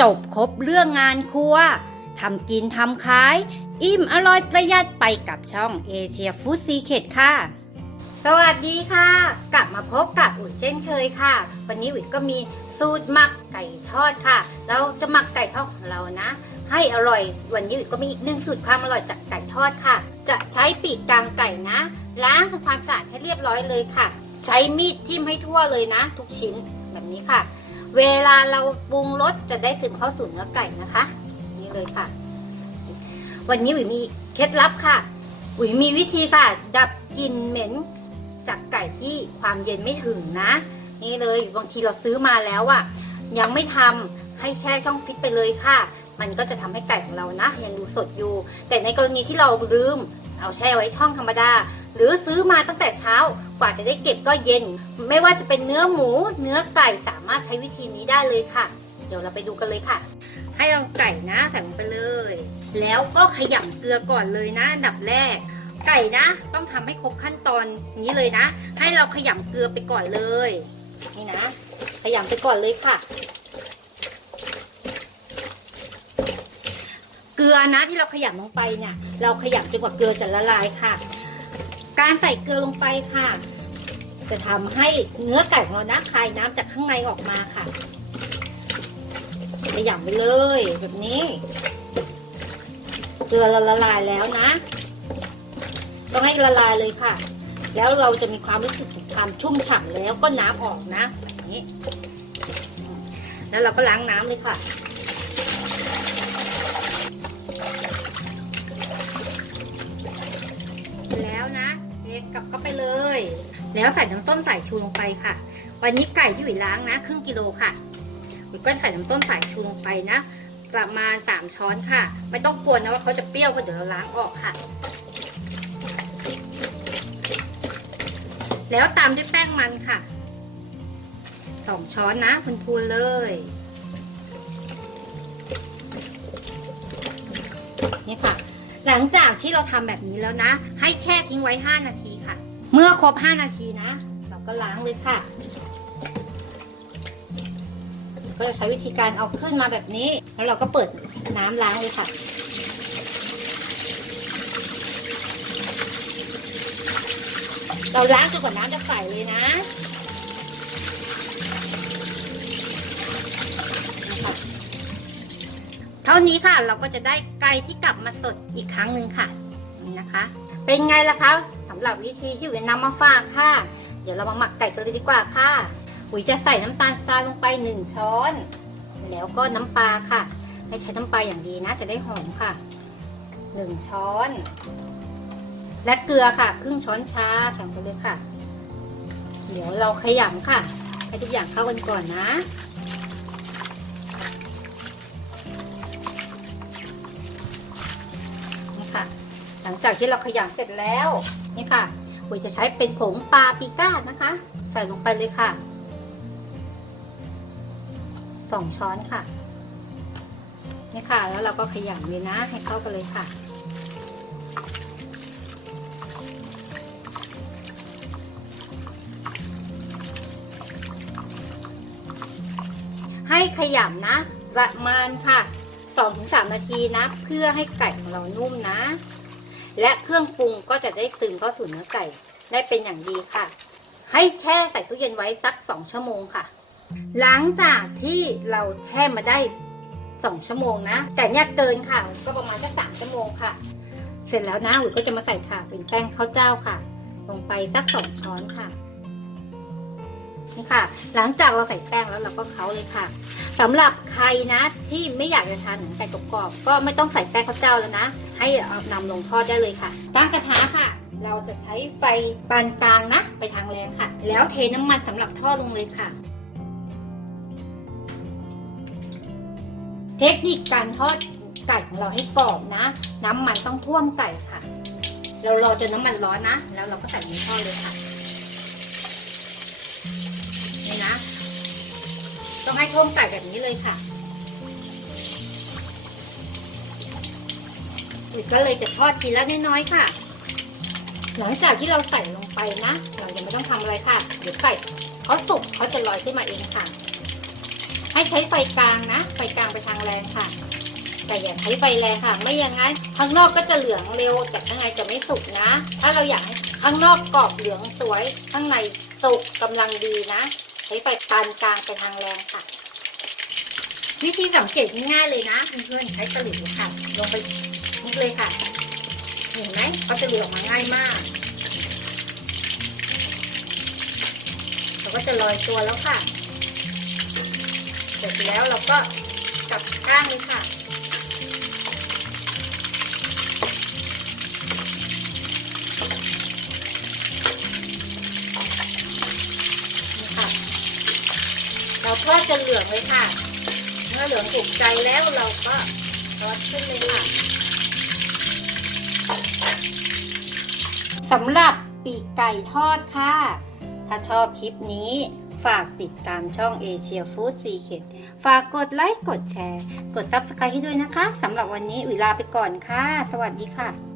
จบครบเรื่องงานครัวทำกินทำขาย อิ่มอร่อยประหยัดไปกับช่องเอเชียฟู้ดซีเคดค่ะ สวัสดีค่ะ กลับมาพบกับอุ๋ยเช่นเคยค่ะ วันนี้อุ๋ยก็มีสูตรหมักไก่ทอดค่ะเราจะหมักไก่ทอดของเรานะ ให้อร่อยวันนี้อุ๋ยก็มีอีกหนึ่งสูตรความอร่อยจากไก่ทอดค่ะ จะใช้ปีกกลางไก่นะ ล้างทำความสะอาดให้เรียบร้อยเลยค่ะ ใช้มีดทิ่มให้ทั่วเลยนะ ทุกชิ้นแบบนี้ค่ะ เวลาเราปรุงรสจะได้ซึมเข้าสู่เนื้อไก่นะคะ นี่เลยค่ะ วันนี้อุ๋ยมีเคล็ดลับค่ะอุ๋ยมีวิธีค่ะ ดับกลิ่นเหม็นจากไก่ที่ความเย็นไม่ถึงนะ นี่เลยบางทีเราซื้อมาแล้วอะยังไม่ทำให้แช่ช่องฟิตไปเลยค่ะ มันก็จะทำให้ไก่ของเรานะยังดูสดอยู่ แต่ในกรณีที่เราลืม เอาแช่ไว้ช่องธรรมดา หรือซื้อมาตั้งแต่เช้ากว่าจะได้เก็บก็เย็น ไม่ว่าจะเป็นเนื้อหมู เนื้อไก่สามารถใช้วิธีนี้ได้เลยค่ะ เดี๋ยวเราไปดูกันเลยค่ะ ให้เอาไก่นะใส่ลงไปเลย แล้วก็ขยำเกลือก่อนเลยนะอันดับแรก ไก่นะ ต้องทำให้ครบขั้นตอนนี้เลยนะ ให้เราขยำเกลือไปก่อนเลยนี่นะ ขยำไปก่อนเลยค่ะ เกลือนะที่เราขยำลงไปเนี่ย เราขยำจนกว่าเกลือจะละลายค่ะ การใส่เกลือลงไปค่ะ จะทำให้เนื้อไก่ของเรานะคายน้ำจากข้างในออกมาค่ะขยำไปเลยแบบนี้ เกลือเราละลายแล้วนะต้องให้ละลายเลยค่ะ แล้วเราจะมีความรู้สึกถึงความชุ่มฉ่ำแล้วก็น้ำออกนะแบบนี้ แล้วเราก็ล้างน้ำเลยค่ะ นะเทกลับเข้าไปเลย แล้วใส่น้ำต้มสายชูลงไปค่ะ วันนี้ไก่ที่หวิล้างนะ ครึ่งกิโลค่ะหวิก็ใส่น้ำต้มสายชูลงไปนะ ประมาณ 3 ช้อนค่ะ ไม่ต้องกลัวนะว่าเขาจะเปรี้ยวเพราะเดี๋ยวเราล้างออกค่ะ แล้วตามด้วยแป้งมันค่ะสองช้อนนะพูนๆเลยนี่ค่ะ หลังจากที่เราทำแบบนี้แล้วนะ ให้แช่ทิ้งไว้ 5 นาทีค่ะ เมื่อครบ 5 นาทีนะ เราก็ล้างเลยค่ะ ก็จะใช้วิธีการเอาขึ้นมาแบบนี้ แล้วเราก็เปิดน้ำล้างเลยค่ะเราล้างจนกว่าน้ำจะใสเลยนะ ท่านี้ค่ะเราก็จะได้ไก่ที่กลับมาสดอีกครั้งหนึ่งค่ะนี่นะคะ เป็นไงล่ะคะสำหรับวิธีที่อุ๋ยนำมาฝากค่ะ เดี๋ยวเรามาหมักไก่กันเลยดีกว่าค่ะอุ๋ยจะใส่น้ำตาลทรายลงไปหนึ่งช้อน แล้วก็น้ำปลาค่ะให้ใช้น้ำปลาอย่างดีนะจะได้หอมค่ะหนึ่งช้อน และเกลือค่ะ ครึ่งช้อนชาใส่ลงไปเลยค่ะ เดี๋ยวเราขยำค่ะให้ทุกอย่างเข้ากันก่อนนะ ลังจากที่เราขยำเสร็จแล้วนี่ค่ะปุ๋ยจะใช้เป็นผงปาปิก้านะคะ ใส่ลงไปเลยค่ะสองช้อนค่ะนี่ค่ะ แล้วเราก็ขยำเลยนะ ให้เข้ากันเลยค่ะ ให้ขยำนะ ประมาณค่ะ2-3นาทีนะ เพื่อให้ไก่ของเรานุ่มนะ และเครื่องปรุงก็จะได้ซึมเข้าสู่เนื้อไก่ได้เป็นอย่างดีค่ะ ให้แช่ใส่ตู้เย็นไว้สัก 2 ชั่วโมงค่ะ หลังจากที่เราแช่มาได้ 2 ชั่วโมงนะ แต่เนี่ยเกินค่ะ ก็ประมาณสักสามชั่วโมงค่ะ เสร็จแล้วนะอุ๋ยก็จะมาใส่ค่ะเป็นแป้งข้าวเจ้าค่ะ ลงไปสักสองช้อนค่ะนี่ค่ะ หลังจากเราใส่แป้งแล้วเราก็เคล้าเลยค่ะ สำหรับใครนะที่ไม่อยากจะทานหนังไก่กรอบก็ไม่ต้องใส่แป้งข้าวเจ้าแล้วนะ ให้เอานำลงทอดได้เลยค่ะ ตั้งกระทะค่ะ เราจะใช้ไฟปานกลางนะ ไปทางแรงค่ะ แล้วเทน้ำมันสำหรับทอดลงเลยค่ะ เทคนิคการทอดไก่ของเราให้กรอบนะ น้ำมันต้องท่วมไก่ค่ะ เรารอจนน้ำมันร้อนนะ แล้วเราก็ใส่ในทอดเลยค่ะ ต้องให้ท่วมไก่แบบนี้เลยค่ะอุ๋ยก็เลยจะทอดทีละน้อยๆค่ะ หลังจากที่เราใส่ลงไปนะ เรายังไม่ต้องทำอะไรค่ะ เดี๋ยวไก่เขาสุกเขาจะลอยขึ้นมาเองค่ะ ให้ใช้ไฟกลางนะ ไฟกลางไปทางแรงค่ะ แต่อย่าใช้ไฟแรงค่ะ ไม่อย่างนั้นข้างนอกก็จะเหลืองเร็ว แต่ข้างในจะไม่สุกนะ ถ้าเราอยากข้างนอกกรอบเหลืองสวย ข้างในสุกกำลังดีนะ ช้ไฟปานกลางไปทางแรงค่ะ วิธีสังเกตง่ายๆเลยนะเพื่อนๆใช้ตะหลิวค่ะ ลงไปคลุกเลยค่ะ เห็นไหมเขาจะหลือออกมาง่ายมากเราก็จะลอยตัวแล้วค่ะ เสร็จแล้วเราก็กลับข้างเลยค่ะ เราทอดจนเหลืองเลยค่ะ เมื่อเหลืองถูกใจแล้วเราก็ทอดขึ้นเลยค่ะสำหรับปีกไก่ทอดค่ะ ถ้าชอบคลิปนี้ฝากติดตามช่อง Asia Food Secret ฝากกดไลค์ กดแชร์ กด Subscribe ให้ด้วยนะคะ สำหรับวันนี้อุ๋ยลาไปก่อนค่ะ สวัสดีค่ะ